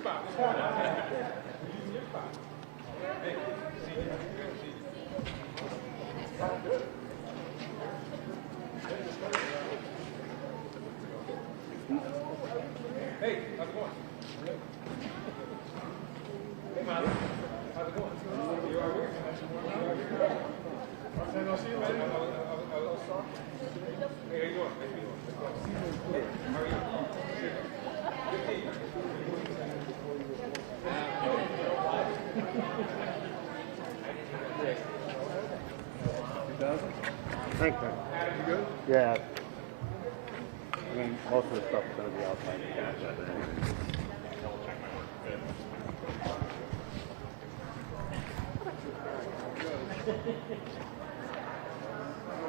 spot. Come on now. We're using your spot. Hey, see you. Hey, how's it going? Hey, man. How's it going? You all right? I'm going to see you, man. I was sorry. Hey, how you doing? Hey, how are you? Thanks, man. You good? Yeah. I mean, most of the stuff is going to be outside the garage.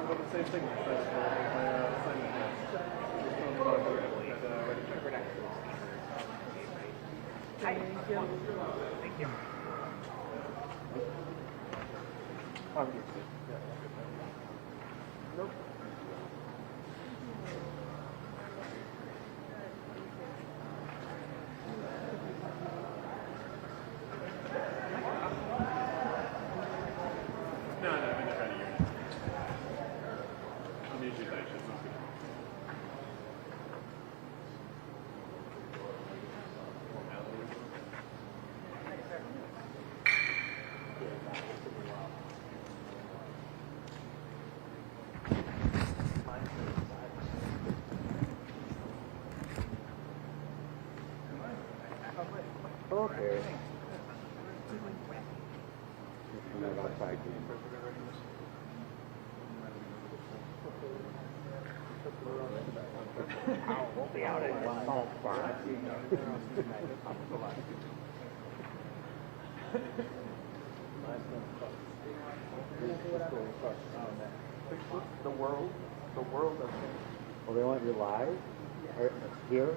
The same thing. Thank you. Nope. No, I've been there about a year. I'm usually night shift. Okay. And that outside. We'll be out at 12:05. The world of well, they want you live here.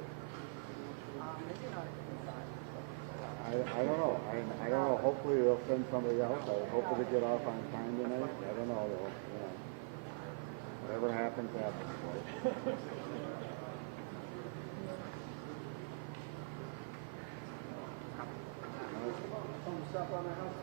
I don't know. I don't know. Hopefully they'll send somebody else. I hope to get off on time tonight. I don't know. Whatever happens, happens. Stuff on the house.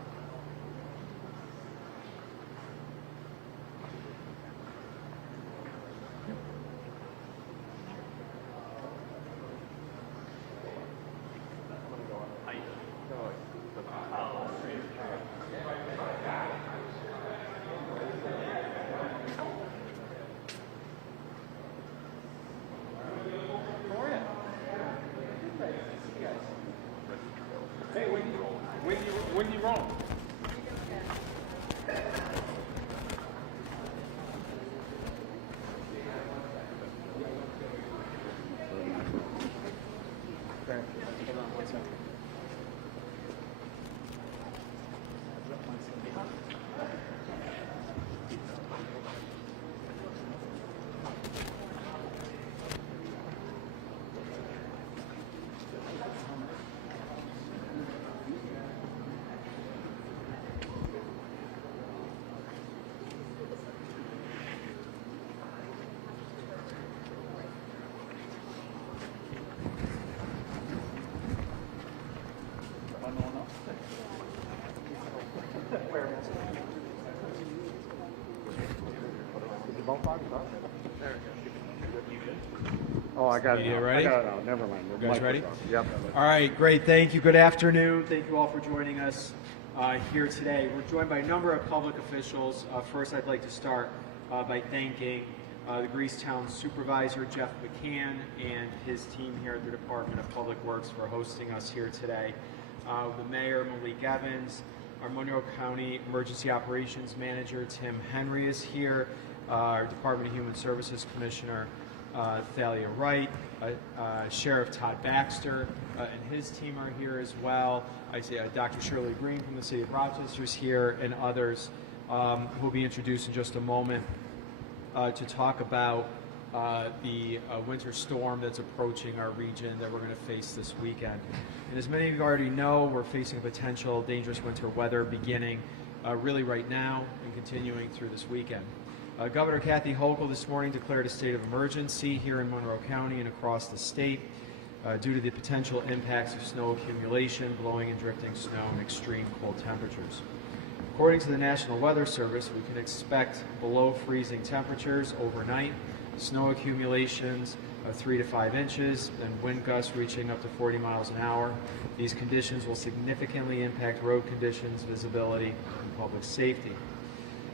Hey, when you wrong? Oh, I got it. Media Now. ready? I got it now. Never mind. You guys ready? Yep. All right, great. Thank you. Good afternoon. Thank you all for joining us here today. We're joined by a number of public officials. First, I'd like to start by thanking the Greasetown Supervisor, Jeff McCann, and his team here at the Department of Public Works for hosting us here today. The Mayor, Malik Evans, our Monroe County Emergency Operations Manager, Tim Henry, is here. Our Department of Human Services Commissioner, Thalia Wright, Sheriff Todd Baxter and his team are here as well. I see Dr. Shirley Green from the City of Rochester is here, and others who will be introduced in just a moment to talk about the winter storm that's approaching our region that we're going to face this weekend. And as many of you already know, we're facing a potential dangerous winter weather beginning really right now and continuing through this weekend. Governor Kathy Hochul this morning declared a state of emergency here in Monroe County and across the state. due to the potential impacts of snow accumulation, blowing and drifting snow, and extreme cold temperatures. According to the National Weather Service, we can expect below freezing temperatures overnight, snow accumulations of 3 to 5 inches, and wind gusts reaching up to 40 miles an hour. These conditions will significantly impact road conditions, visibility, and public safety.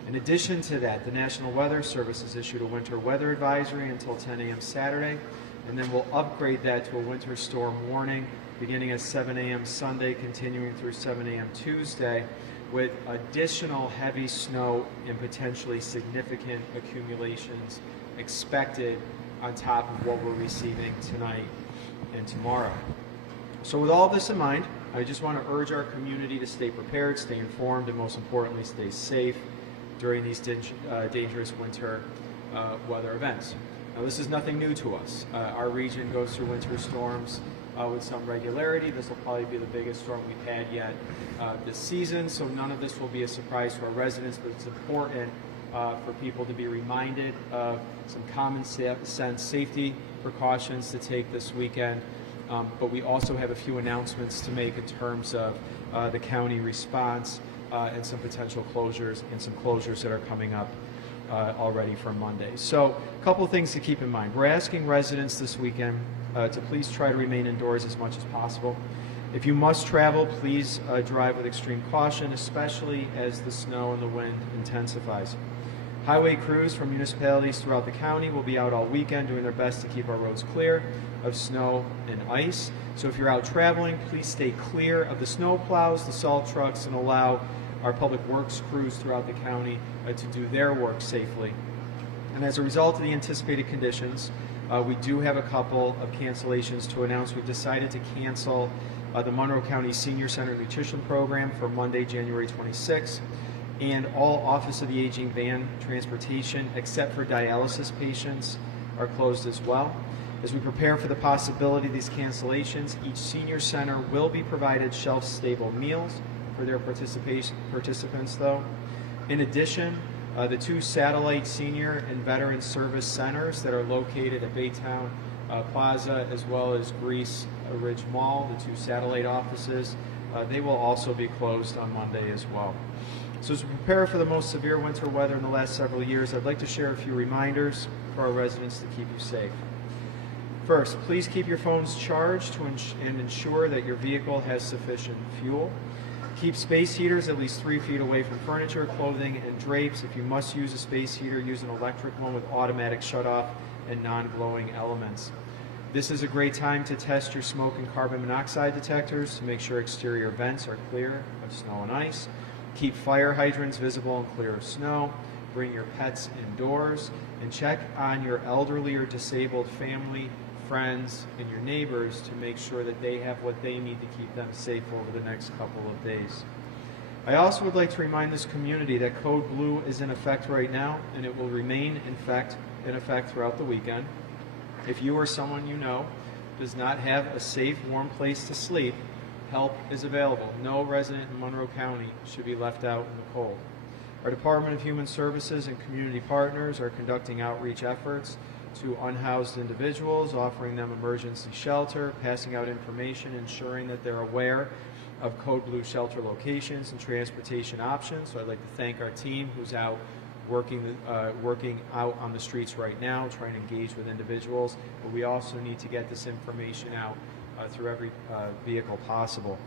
In addition to that, the National Weather Service has issued a winter weather advisory until 10 a.m. Saturday, and then we'll upgrade that to a winter storm warning beginning at 7 a.m. Sunday, continuing through 7 a.m. Tuesday, with additional heavy snow and potentially significant accumulations expected on top of what we're receiving tonight and tomorrow. So with all this in mind, I just want to urge our community to stay prepared, stay informed, and most importantly, stay safe during these dangerous winter weather events. Now, this is nothing new to us. Our region goes through winter storms with some regularity. This will probably be the biggest storm we've had yet this season, so none of this will be a surprise to our residents, but it's important for people to be reminded of some common sense safety precautions to take this weekend. But we also have a few announcements to make in terms of the county response and some potential closures and some closures that are coming up already for Monday. So a couple of things to keep in mind. We're asking residents this weekend to please try to remain indoors as much as possible. If you must travel, please drive with extreme caution, especially as the snow and the wind intensifies. Highway crews from municipalities throughout the county will be out all weekend doing their best to keep our roads clear of snow and ice. So if you're out traveling, please stay clear of the snow plows, the salt trucks, and allow our public works crews throughout the county to do their work safely. And as a result of the anticipated conditions, we do have a couple of cancellations to announce. We've decided to cancel the Monroe County Senior Center Nutrition Program for Monday, January 26th, and all Office of the Aging van transportation, except for dialysis patients, are closed as well. As we prepare for the possibility of these cancellations, each senior center will be provided shelf-stable meals for their participants, though. In addition, the 2 satellite senior and veteran service centers that are located at Baytown Plaza as well as Greece Ridge Mall, the 2 satellite offices, they will also be closed on Monday as well. So as we prepare for the most severe winter weather in the last several years, I'd like to share a few reminders for our residents to keep you safe. First, please keep your phones charged and ensure that your vehicle has sufficient fuel. Keep space heaters at least 3 feet away from furniture, clothing, and drapes. If you must use a space heater, use an electric one with automatic shutoff and non-glowing elements. This is a great time to test your smoke and carbon monoxide detectors to make sure exterior vents are clear of snow and ice. Keep fire hydrants visible and clear of snow. Bring your pets indoors, and check on your elderly or disabled family, friends, and your neighbors to make sure that they have what they need to keep them safe over the next couple of days. I also would like to remind this community that Code Blue is in effect right now, and it will remain in effect throughout the weekend. If you or someone you know does not have a safe, warm place to sleep, help is available. No resident in Monroe County should be left out in the cold. Our Department of Human Services and community partners are conducting outreach efforts to unhoused individuals, offering them emergency shelter, passing out information, ensuring that they're aware of Code Blue shelter locations and transportation options. So I'd like to thank our team who's out working out on the streets right now, trying to engage with individuals. But we also need to get this information out through every vehicle possible.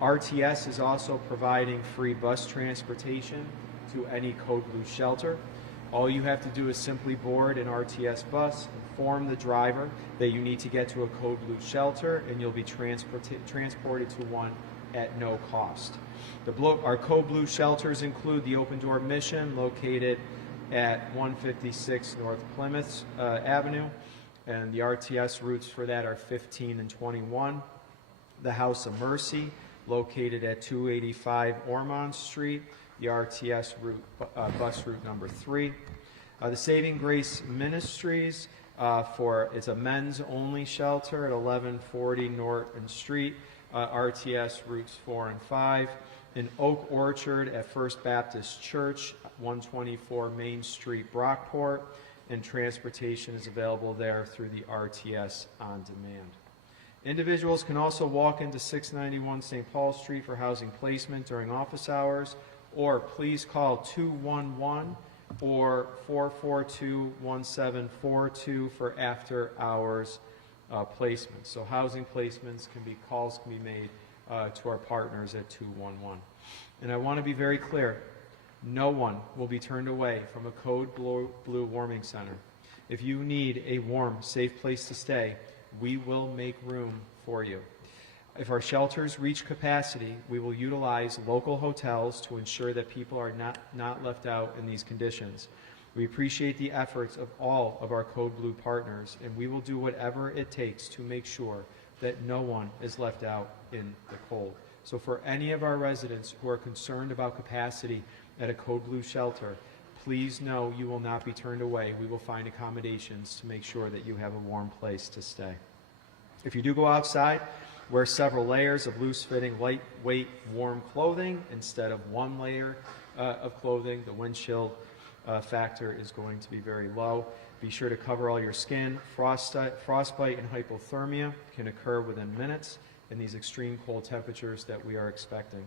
RTS is also providing free bus transportation to any Code Blue shelter. All you have to do is simply board an RTS bus, inform the driver that you need to get to a Code Blue shelter, and you'll be transported to one at no cost. Our Code Blue shelters include the Open Door Mission, located at 156 North Plymouth Avenue, and the RTS routes for that are 15 and 21. The House of Mercy, located at 285 Ormond Street, the RTS route, bus route number 3. The Saving Grace Ministries, it's a men's only shelter at 1140 Norton Street, RTS routes 4 and 5. In Oak Orchard at First Baptist Church, 124 Main Street, Brockport, and transportation is available there through the RTS On Demand. Individuals can also walk into 691 St. Paul Street for housing placement during office hours, or please call 211 or 442-1742 for after-hours placements. So housing placements calls can be made to our partners at 211. And I want to be very clear, no one will be turned away from a Code Blue Warming Center. If you need a warm, safe place to stay, we will make room for you. If our shelters reach capacity, we will utilize local hotels to ensure that people are not left out in these conditions. We appreciate the efforts of all of our Code Blue partners, and we will do whatever it takes to make sure that no one is left out in the cold. So for any of our residents who are concerned about capacity at a Code Blue shelter, please know you will not be turned away. We will find accommodations to make sure that you have a warm place to stay. If you do go outside, wear several layers of loose-fitting, lightweight, warm clothing instead of one layer of clothing. The wind chill factor is going to be very low. Be sure to cover all your skin. Frostbite and hypothermia can occur within minutes in these extreme cold temperatures that we are expecting.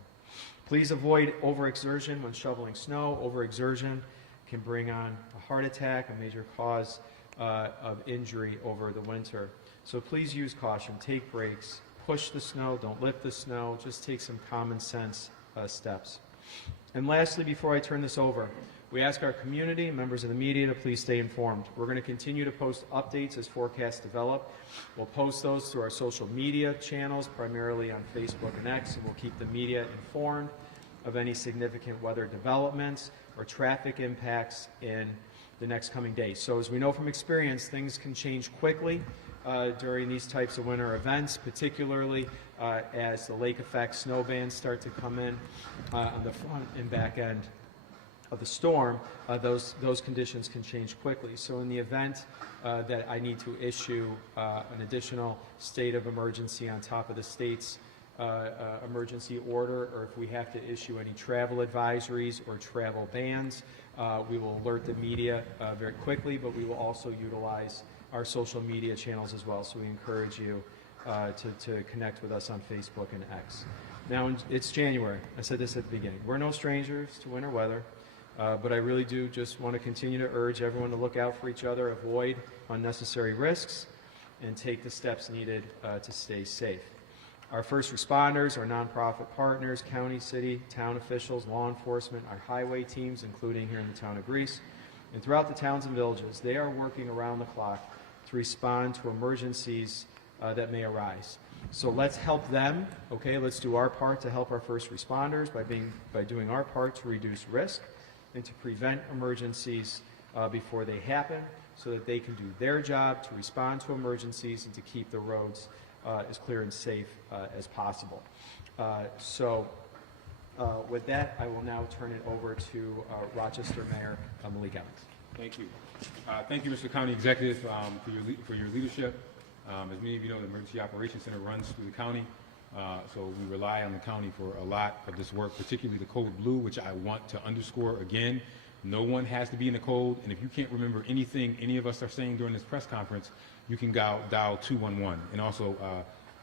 Please avoid overexertion when shoveling snow. Overexertion can bring on a heart attack, a major cause of injury over the winter. So please use caution. Take breaks. Push the snow. Don't lift the snow. Just take some common sense steps. And lastly, before I turn this over, we ask our community and members of the media to please stay informed. We're going to continue to post updates as forecasts develop. We'll post those through our social media channels, primarily on Facebook and X, and we'll keep the media informed of any significant weather developments or traffic impacts in the next coming days. So as we know from experience, things can change quickly during these types of winter events, particularly as the lake effect snow bands start to come in on the front and back end of the storm. Those conditions can change quickly. So in the event that I need to issue an additional state of emergency on top of the state's emergency order, or if we have to issue any travel advisories or travel bans, we will alert the media very quickly, but we will also utilize our social media channels as well. So we encourage you to connect with us on Facebook and X. Now, it's January. I said this at the beginning. We're no strangers to winter weather, but I really do just want to continue to urge everyone to look out for each other, avoid unnecessary risks, and take the steps needed to stay safe. Our first responders, our nonprofit partners, county, city, town officials, law enforcement, our highway teams, including here in the town of Greece, and throughout the towns and villages, they are working around the clock to respond to emergencies that may arise. So let's help them, okay? Let's do our part to help our first responders by doing our part to reduce risk and to prevent emergencies before they happen, so that they can do their job to respond to emergencies and to keep the roads as clear and safe as possible. With that, I will now turn it over to Rochester Mayor Malik Evans. Thank you. Thank you, Mr. County Executive, for your leadership. As many of you know, the Emergency Operations Center runs through the county, so we rely on the county for a lot of this work, particularly the Code Blue, which I want to underscore again. No one has to be in the cold, and if you can't remember anything any of us are saying during this press conference, you can dial 211. And also,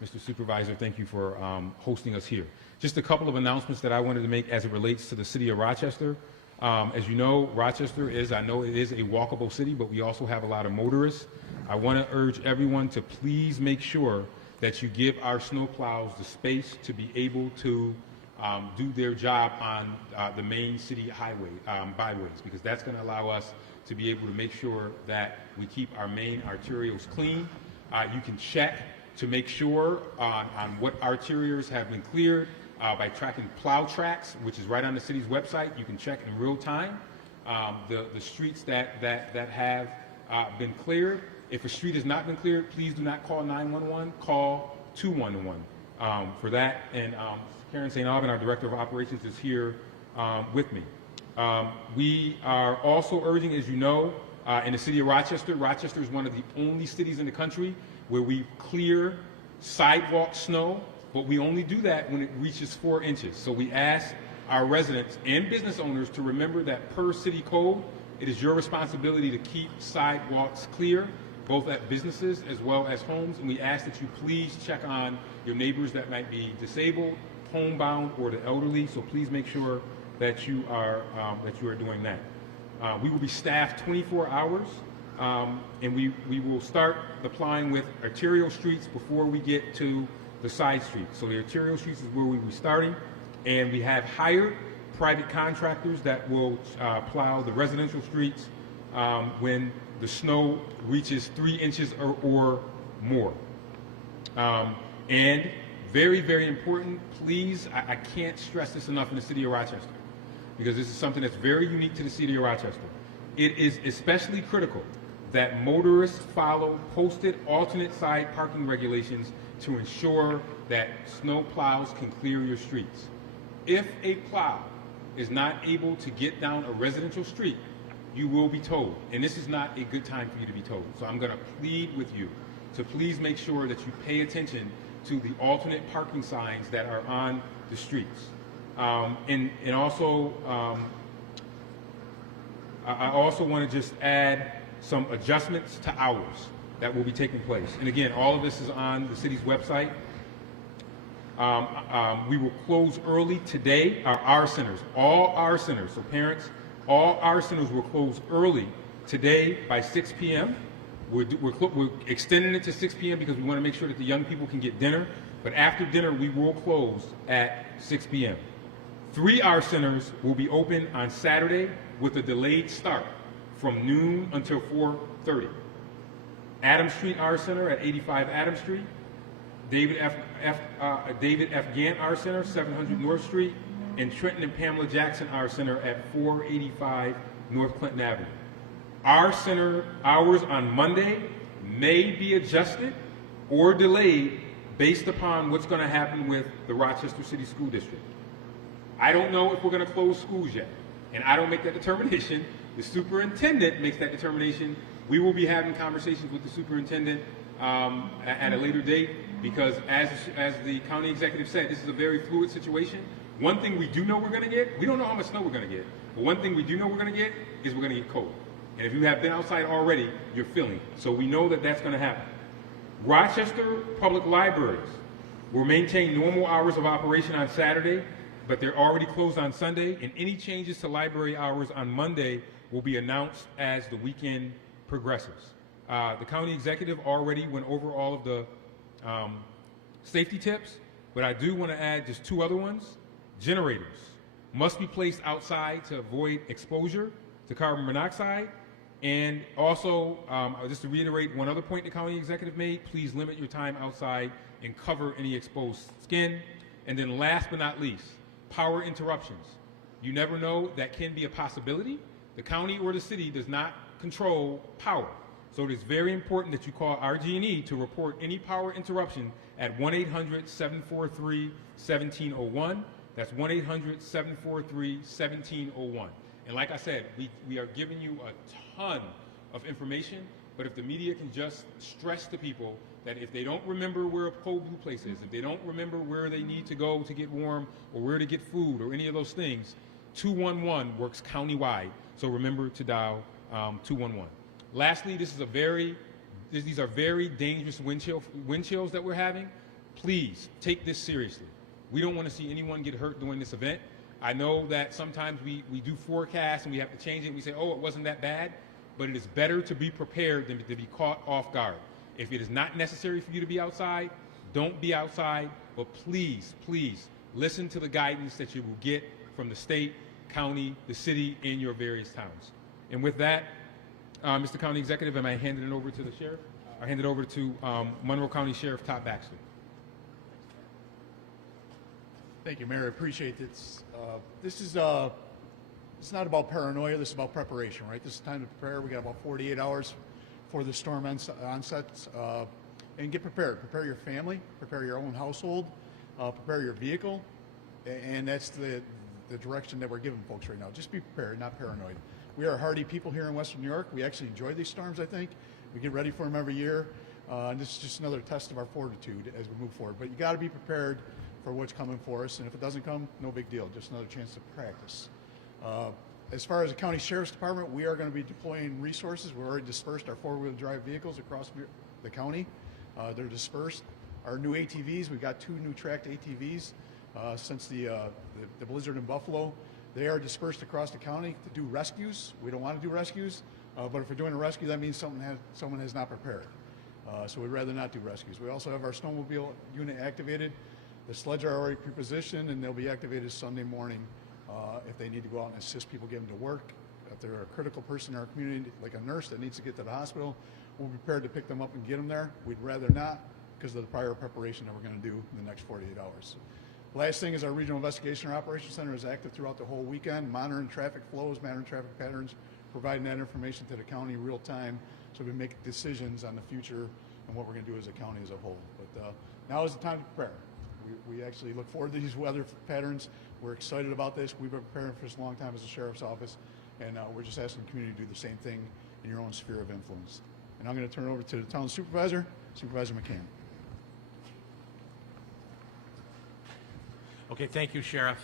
Mr. Supervisor, thank you for hosting us here. Just a couple of announcements that I wanted to make as it relates to the city of Rochester. As you know, Rochester is, I know it is a walkable city, but we also have a lot of motorists. I want to urge everyone to please make sure that you give our snowplows the space to be able to do their job on the main city highway, byways, because that's going to allow us to be able to make sure that we keep our main arterials clean. You can check to make sure on what arterials have been cleared by tracking plow tracks, which is right on the city's website. You can check in real time the streets that have been cleared. If a street has not been cleared, please do not call 911, call 211 for that. And Karen St. Aubin, our Director of Operations, is here with me. We are also urging, as you know, in the city of Rochester, Rochester is one of the only cities in the country where we clear sidewalk snow, but we only do that when it reaches 4 inches. So we ask our residents and business owners to remember that per city code, it is your responsibility to keep sidewalks clear. both at businesses as well as homes, and we ask that you please check on your neighbors that might be disabled, homebound, or the elderly. So please make sure that you are doing that. We will be staffed 24 hours, and we will start applying with arterial streets before we get to the side streets. So the arterial streets is where we will be starting, and we have hired private contractors that will plow the residential streets when the snow reaches 3 inches or more. And very, very important, please, I can't stress this enough in the city of Rochester, because this is something that's very unique to the city of Rochester. It is especially critical that motorists follow posted alternate side parking regulations to ensure that snow plows can clear your streets. If a plow is not able to get down a residential street, you will be towed. And this is not a good time for you to be towed. So I'm going to plead with you to please make sure that you pay attention to the alternate parking signs that are on the streets. And also, I also want to just add some adjustments to hours that will be taking place. And again, all of this is on the city's website. We will close early today. Our centers, all our centers, so parents, all our centers will close early today by 6 p.m. We're extending it to 6 p.m. because we want to make sure that the young people can get dinner. But after dinner, we will close at 6 p.m. 3 hour centers will be open on Saturday with a delayed start from noon until 4:30. Adams Street Hour Center at 85 Adams Street. David F. Gant Hour Center, 700 North Street. And Trenton and Pamela Jackson Hour Center at 485 North Clinton Avenue. Our center hours on Monday may be adjusted or delayed based upon what's going to happen with the Rochester City School District. I don't know if we're going to close schools yet, and I don't make that determination. The superintendent makes that determination. We will be having conversations with the superintendent at a later date because, as the county executive said, this is a very fluid situation. One thing we do know we're going to get, we don't know how much snow we're going to get, but one thing we do know we're going to get is we're going to get cold. And if you have been outside already, you're feeling it. So we know that that's going to happen. Rochester Public Libraries will maintain normal hours of operation on Saturday, but they're already closed on Sunday, and any changes to library hours on Monday will be announced as the weekend progresses. The county executive already went over all of the safety tips, but I do want to add just 2 other ones. Generators must be placed outside to avoid exposure to carbon monoxide. And also, just to reiterate one other point the county executive made, please limit your time outside and cover any exposed skin. And then last but not least, power interruptions. You never know, that can be a possibility. The county or the city does not control power. So it is very important that you call RG&E to report any power interruption at 1-800-743-1701. That's 1-800-743-1701. And like I said, we are giving you a ton of information, but if the media can just stress to people that if they don't remember where a cold blue place is, if they don't remember where they need to go to get warm or where to get food or any of those things, 211 works countywide. So remember to dial 211. Lastly, these are very dangerous wind chills that we're having. Please take this seriously. We don't want to see anyone get hurt during this event. I know that sometimes we do forecasts and we have to change it and we say, oh, it wasn't that bad, but it is better to be prepared than to be caught off guard. If it is not necessary for you to be outside, don't be outside, but please, please listen to the guidance that you will get from the state, county, the city, and your various towns. And with that, Mr. County Executive, am I handing it over to the sheriff? I hand it over to Monroe County Sheriff Todd Baxter. Thank you, Mayor. I appreciate this. It's not about paranoia. This is about preparation, right? This is time to prepare. We got about 48 hours before the storm onsets, and get prepared. Prepare your family, prepare your own household, prepare your vehicle, and that's the direction that we're giving folks right now. Just be prepared, not paranoid. We are hardy people here in Western New York. We actually enjoy these storms, I think. We get ready for them every year, and this is just another test of our fortitude as we move forward. But you got to be prepared for what's coming for us, and if it doesn't come, no big deal, just another chance to practice. As far as the county sheriff's department, we are going to be deploying resources. We've already dispersed our four-wheel drive vehicles across the county. They're dispersed. Our new ATVs, we've got 2 new tracked ATVs since the blizzard in Buffalo. They are dispersed across the county to do rescues. We don't want to do rescues, but if we're doing a rescue, that means someone has not prepared. So we'd rather not do rescues. We also have our snowmobile unit activated. The sleds are already pre-positioned, and they'll be activated Sunday morning if they need to go out and assist people getting to work. If they're a critical person in our community, like a nurse that needs to get to the hospital, we're prepared to pick them up and get them there. We'd rather not because of the prior preparation that we're going to do in the next 48 hours. Last thing is our Regional Investigation and Operations Center is active throughout the whole weekend, monitoring traffic flows, monitoring traffic patterns, providing that information to the county real time so we make decisions on the future and what we're going to do as a county as a whole. But now is the time to prepare. We actually look forward to these weather patterns. We're excited about this. We've been preparing for this a long time as a sheriff's office, and we're just asking the community to do the same thing in your own sphere of influence. And I'm going to turn it over to the town supervisor, Supervisor McCann. Okay, thank you, Sheriff.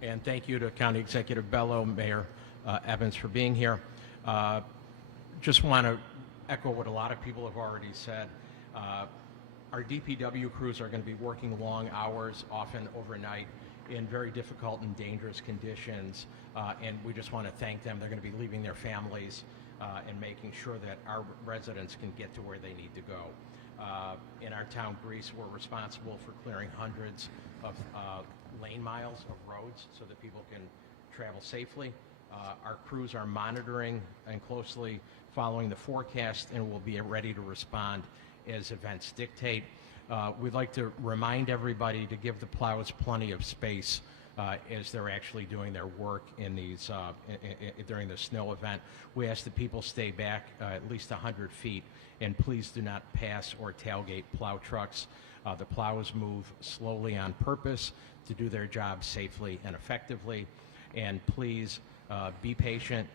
And thank you to County Executive Bello, Mayor Evans for being here. Just want to echo what a lot of people have already said. Our DPW crews are going to be working long hours, often overnight, in very difficult and dangerous conditions, and we just want to thank them. They're going to be leaving their families and making sure that our residents can get to where they need to go. In our town, Greece, we're responsible for clearing hundreds of lane miles of roads so that people can travel safely. Our crews are monitoring and closely following the forecast and will be ready to respond as events dictate. We'd like to remind everybody to give the plows plenty of space as they're actually doing their work in these during the snow event. We ask that people stay back at least 100 feet, and please do not pass or tailgate plow trucks. The plows move slowly on purpose to do their job safely and effectively, and please be patient.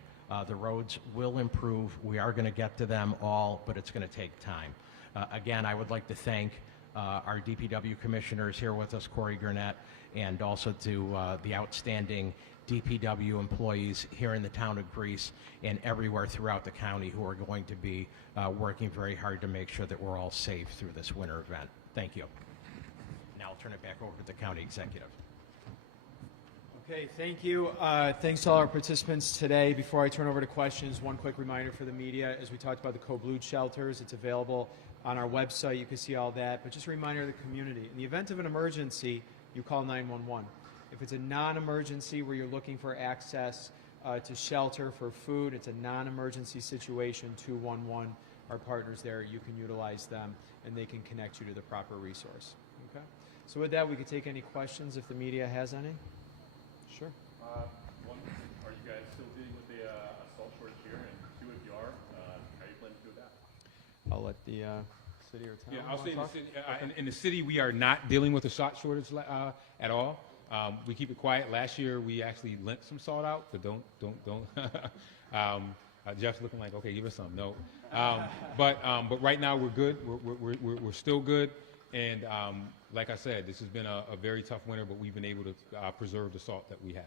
The roads will improve. We are going to get to them all, but it's going to take time. Again, I would like to thank our DPW commissioners here with us, Corey Gurnett, and also to the outstanding DPW employees here in the town of Greece and everywhere throughout the county who are going to be working very hard to make sure that we're all safe through this winter event. Thank you. Now I'll turn it back over to the county executive. Okay, thank you. Thanks to all our participants today. Before I turn over to questions, one quick reminder for the media. As we talked about the co-blued shelters, it's available on our website. You can see all that. But just a reminder to the community, in the event of an emergency, you call 911. If it's a non-emergency where you're looking for access to shelter, for food, it's a non-emergency situation, 211, our partners there, you can utilize them and they can connect you to the proper resource. Okay? So with that, we could take any questions if the media has any. Sure. One, are you guys still dealing with the assault shortage here? And two, if you are, how are you planning to do that? I'll let the city or town. Yeah, I'll say in the city, we are not dealing with a shot shortage at all. We keep it quiet. Last year, we actually lent some salt out, but don't. Jeff's looking like, okay, give us some. No, but right now we're good. We're still good, and like I said, this has been a very tough winter, but we've been able to preserve the salt that we have.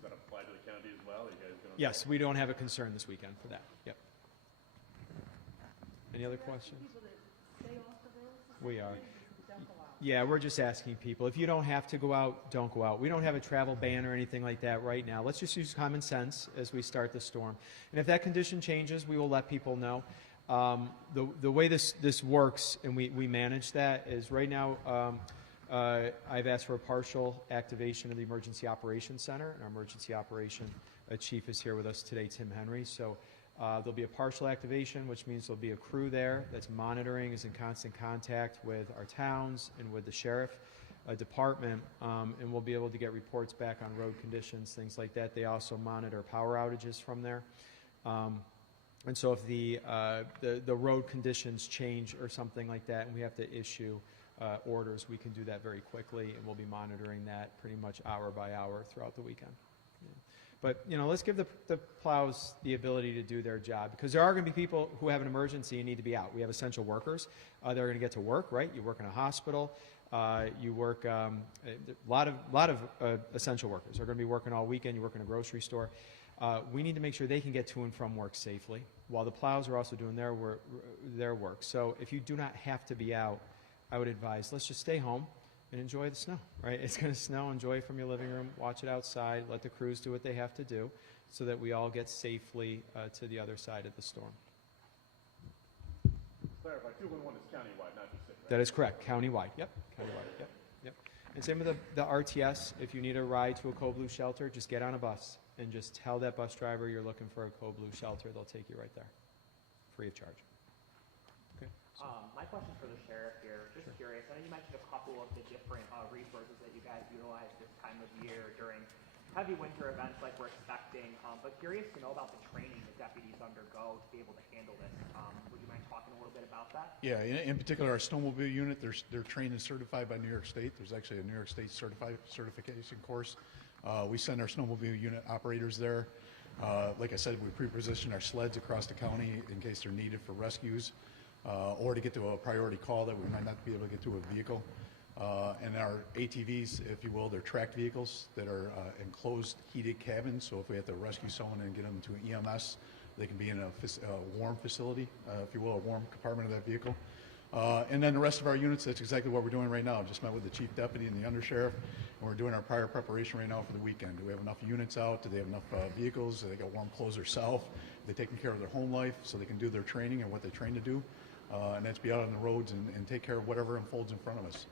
Does that apply to the county as well? Are you guys going to? Yes, we don't have a concern this weekend for that. Yep. Any other questions? We are. Yeah, we're just asking people. If you don't have to go out, don't go out. We don't have a travel ban or anything like that right now. Let's just use common sense as we start the storm. And if that condition changes, we will let people know. The way this works, and we manage that, is right now I've asked for a partial activation of the Emergency Operations Center, and our Emergency Operation Chief is here with us today, Tim Henry. So there'll be a partial activation, which means there'll be a crew there that's monitoring, is in constant contact with our towns and with the sheriff department, and we'll be able to get reports back on road conditions, things like that. They also monitor power outages from there. And so if the road conditions change or something like that, and we have to issue orders, we can do that very quickly, and we'll be monitoring that pretty much hour by hour throughout the weekend. But, you know, let's give the plows the ability to do their job, because there are going to be people who have an emergency and need to be out. We have essential workers. They're going to get to work, right? You work in a hospital. you work, a lot of essential workers are going to be working all weekend. You work in a grocery store. We need to make sure they can get to and from work safely, while the plows are also doing their work. So if you do not have to be out, I would advise, let's just stay home and enjoy the snow, right? It's going to snow. Enjoy it from your living room. Watch it outside. Let the crews do what they have to do so that we all get safely to the other side of the storm. Clarify, 211 is countywide, not just city, right? That is correct. Countywide. Yep. Countywide. Yep. And same with the RTS. If you need a ride to a Code Blue shelter, just get on a bus and just tell that bus driver you're looking for a Code Blue shelter. They'll take you right there, free of charge. Okay. My question for the sheriff here, just curious, I know you mentioned a couple of the different resources that you guys utilize this time of year during heavy winter events like we're expecting, but curious to know about the training that deputies undergo to be able to handle this. Would you mind talking a little bit about that? Yeah, in particular, our snowmobile unit, they're trained and certified by New York State. There's actually a New York State certification course. We send our snowmobile unit operators there. Like I said, we pre-position our sleds across the county in case they're needed for rescues or to get to a priority call that we might not be able to get to a vehicle. And our ATVs, if you will, they're tracked vehicles that are enclosed heated cabins. So if we have to rescue someone and get them to an EMS, they can be in a warm facility, if you will, a warm compartment of that vehicle. And then the rest of our units, that's exactly what we're doing right now. I just met with the chief deputy and the undersheriff, and we're doing our prior preparation right now for the weekend. Do we have enough units out? Do they have enough vehicles? Do they got warm clothes themselves? Are they taking care of their home life so they can do their training and what they train to do? And that's be out on the roads and take care of whatever unfolds in front of us.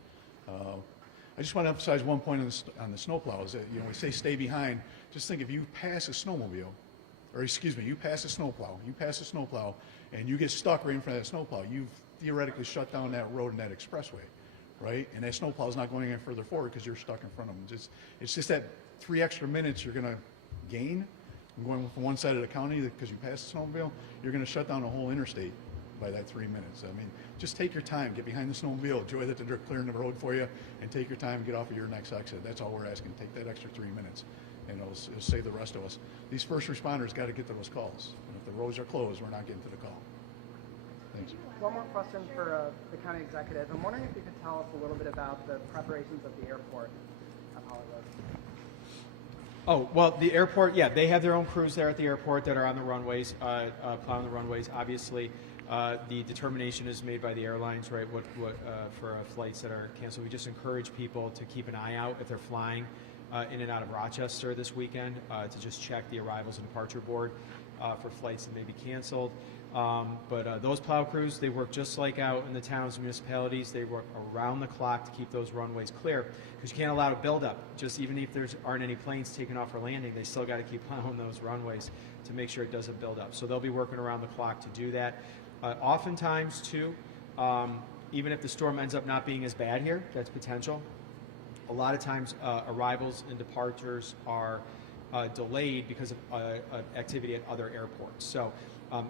I just want to emphasize one point on the snowplows. We say stay behind. Just think if you pass a snowmobile, or excuse me, you pass a snowplow, and you get stuck right in front of that snowplow, you've theoretically shut down that road and that expressway, right? And that snowplow is not going any further forward because you're stuck in front of them. It's just that 3 extra minutes you're going to gain from going from one side of the county because you passed a snowmobile. You're going to shut down a whole interstate by that 3 minutes. I mean, just take your time, get behind the snowmobile, enjoy that they're clearing the road for you, and take your time and get off of your next exit. That's all we're asking. Take that extra 3 minutes, and it'll save the rest of us. These first responders got to get to those calls, and if the roads are closed, we're not getting to the call. Thanks. One more question for the county executive. I'm wondering if you could tell us a little bit about the preparations of the airport. I apologize. Oh, well, the airport, yeah, they have their own crews there at the airport that are on the runways, plowing the runways. Obviously, the determination is made by the airlines, right, what for flights that are canceled. We just encourage people to keep an eye out if they're flying in and out of Rochester this weekend to just check the arrivals and departure board for flights that may be canceled. But those plow crews, they work just like out in the towns and municipalities. They work around the clock to keep those runways clear because you can't allow a buildup. Just even if there aren't any planes taking off or landing, they still got to keep plowing those runways to make sure it doesn't build up. So they'll be working around the clock to do that. Oftentimes, too, even if the storm ends up not being as bad here, that's potential. A lot of times, arrivals and departures are delayed because of activity at other airports. So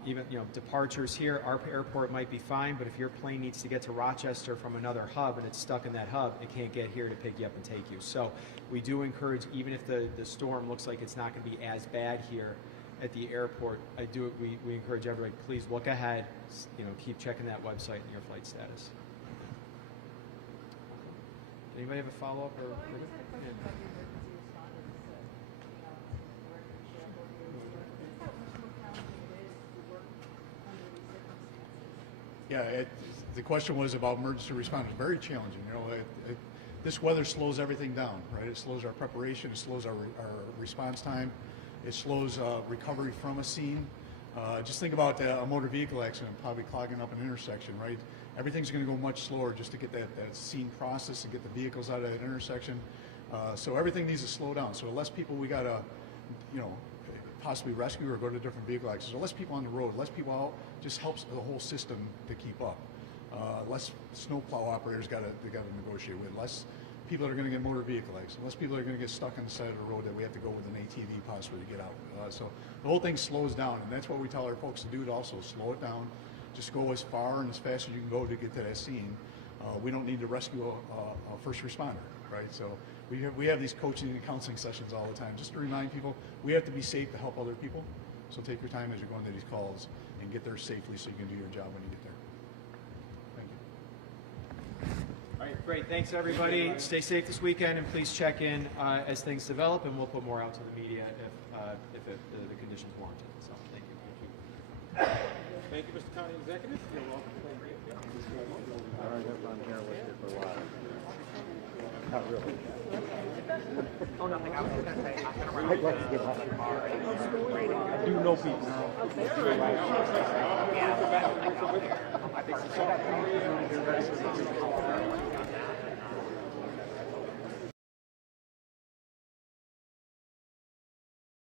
even departures here, our airport might be fine, but if your plane needs to get to Rochester from another hub and it's stuck in that hub, it can't get here to pick you up and take you. So we do encourage, even if the storm looks like it's not going to be as bad here at the airport, we encourage everybody, please look ahead, keep checking that website and your flight status. Anybody have a follow-up? Yeah, the question was about emergency response. Very challenging. This weather slows everything down, right? It slows our preparation. It slows our response time. It slows recovery from a scene. Just think about a motor vehicle accident, probably clogging up an intersection, right? Everything's going to go much slower just to get that scene processed and get the vehicles out of that intersection. So everything needs to slow down. So the less people we got to, possibly rescue or go to different vehicle accidents. So less people on the road, less people out, just helps the whole system to keep up. Less snowplow operators got to negotiate with. Less people are going to get motor vehicle accidents. Less people are going to get stuck on the side of the road that we have to go with an ATV possibly to get out. So the whole thing slows down, and that's what we tell our folks to do. To also slow it down. Just go as far and as fast as you can go to get to that scene. We don't need to rescue a first responder, right? So we have these coaching and counseling sessions all the time, just to remind people we have to be safe to help other people. So take your time as you're going to these calls and get there safely so you can do your job when you get there. Thank you. All right, great. Thanks, everybody. Stay safe this weekend, and please check in as things develop, and we'll put more out to the media if the conditions warrant it. So, thank you. Thank you, Mr. County Executive. You're welcome. I guess I'm here with you for a while. Not really. Oh, nothing. I was just gonna say I'm gonna run I'd to like to get off the the bar and rating. I do know people. Yeah, I think so.